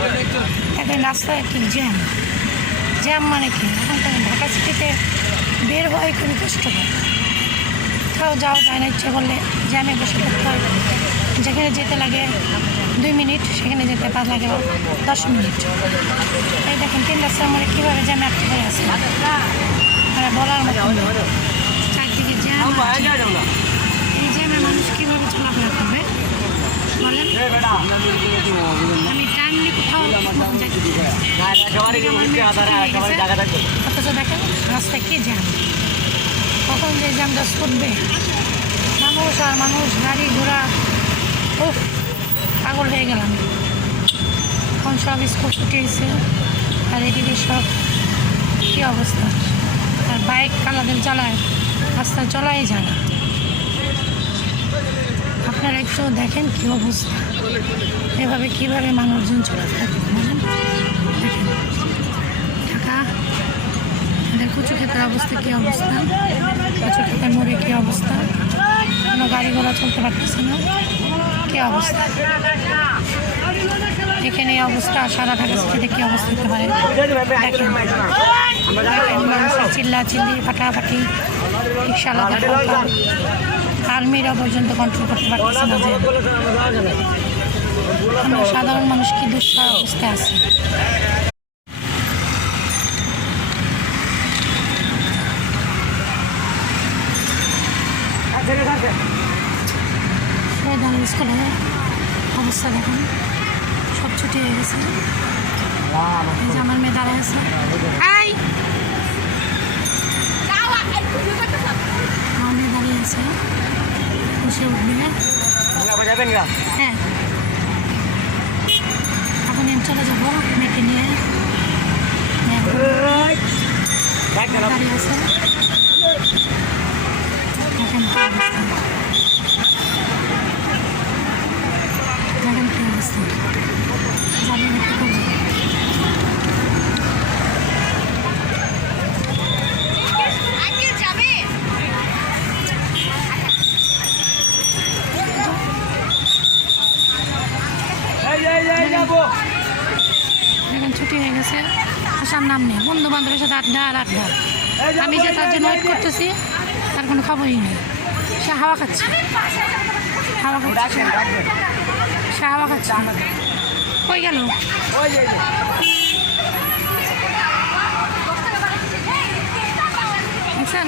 দেখুন এখন রাস্তায় কি জ্যাম, জ্যাম মানে কি এখন তো ঢাকা সিটিতে বের হয় খুবই কষ্টকর, কোথাও যাওয়া যায় না, ইচ্ছে করলে জ্যামে বসে থাকতে হয়। যেখানে যেতে লাগে 2 মিনিট সেখানে যেতে লাগে 10 মিনিট। এই দেখুন 3 রাস্তার মোড়ে কীভাবে জ্যামে আটকে পড়ে আছে, মানে বলার মতো চারদিকে জ্যাম। এই জ্যামে মানুষ কীভাবে চলাফেরা করবে বলেন? আমি টাইমলি কোথাও অথচ দেখেন রাস্তায় কী জ্যাম, কখন যে জ্যামটা ছুটবে, মানুষ আর মানুষ, গাড়ি ঘোড়া, উফ পাগল হয়ে গেলাম। এখন সব স্কুল ছুটে এসে আর এদিকে সব কী অবস্থা, আর বাইক কালাদের চালায়, রাস্তায় চলাই যায় না। আপনারা একটু দেখেন কী অবস্থা, এভাবে কীভাবে মানুষজন চলাফেরা করতে বলেন? দেখেন ঢাকা এদের কচু ক্ষেতের অবস্থা, কী অবস্থা, কচু ক্ষেতের মোড়ে কী অবস্থা, কোনো গাড়ি ঘোড়া চলতে পারতেছে না, কী অবস্থা। এখানে এই অবস্থা, সারা ঢাকা সিটিতে কী অবস্থা হতে পারে দেখেন। মানুষের চিল্লা চিল্লি, ফাটাফাটি, রিক্সাওয়ালাদের টোকা, আর্মিরা পর্যন্ত কন্ট্রোল করতে পারতেছে না। যে আমরা সাধারণ মানুষ কি দুঃসহ অবস্থায় আছে। শহীদ স্কুলের অবস্থা দেখুন, সব ছুটি হয়ে গেছে। এই যে আমার মেয়ে দাঁড়ায় আছে, আমার মেয়ে দাঁড়িয়ে আছে, বসে উঠবে। হ্যাঁ এখন আমি চলে যাবো মেয়েকে নিয়ে, দাঁড়িয়ে আছে। দেখেন কি অবস্থা, দেখেন কি অবস্থা, জানি না কী করবো। এখন ছুটি হয়ে গেছে, আসার নাম নেই, বন্ধু বান্ধবের সাথে আড্ডা আর আড্ডা। আমি যে তার জন্য ওয়েট করতেছি তার কোনো খবরই নেই। সে হাওয়া খাচ্ছে, হাওয়া খাচ্ছে, সে হাওয়া খাচ্ছে। কই গেল? বুঝছেন